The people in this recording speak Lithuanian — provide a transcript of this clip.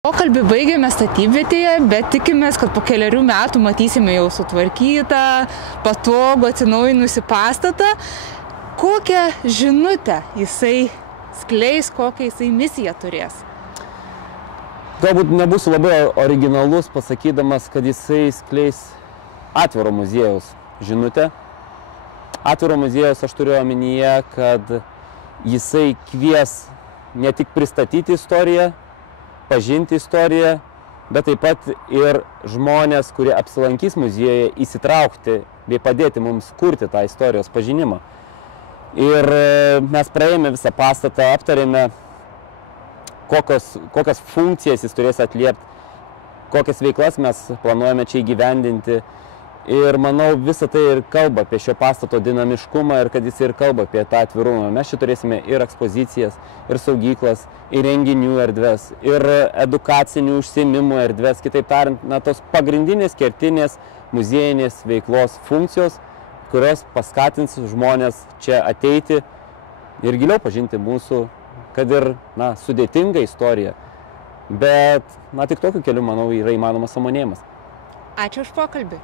Pokalbį baigėme statybvietėje, bet tikimės, kad po keliarių metų matysime jau sutvarkytą, patogų, atsinaujinusi pastatą. Kokią žinutę jisai skleis, kokią jisai misiją turės? Galbūt nebūsiu labai originalus, pasakydamas, kad jisai skleis atviro muziejaus žinutę. Atviro muziejaus aš turiu omenyje, kad jisai kvies ne tik pristatyti istoriją, pažinti istoriją, bet taip pat ir žmonės, kurie apsilankys muziejuje, įsitraukti bei padėti mums kurti tą istorijos pažinimą. Ir mes praėjome visą pastatą, aptarėme, kokias funkcijas jis turės atliepti, kokias veiklas mes planuojame čia įgyvendinti. Ir manau, visą tai ir kalba apie šio pastato dinamiškumą ir kad jis ir kalba apie tą atvirumą. Mes čia turėsime ir ekspozicijas, ir saugyklas, ir renginių erdves, ir edukacinių užsiėmimų erdves. Kitaip tariant, tos pagrindinės kertinės muziejinės veiklos funkcijos, kurios paskatins žmonės čia ateiti ir giliau pažinti mūsų, kad ir sudėtingą istoriją. Bet tik tokiu keliu, manau, yra įmanomas sąmonėjimas. Ačiū už pokalbį.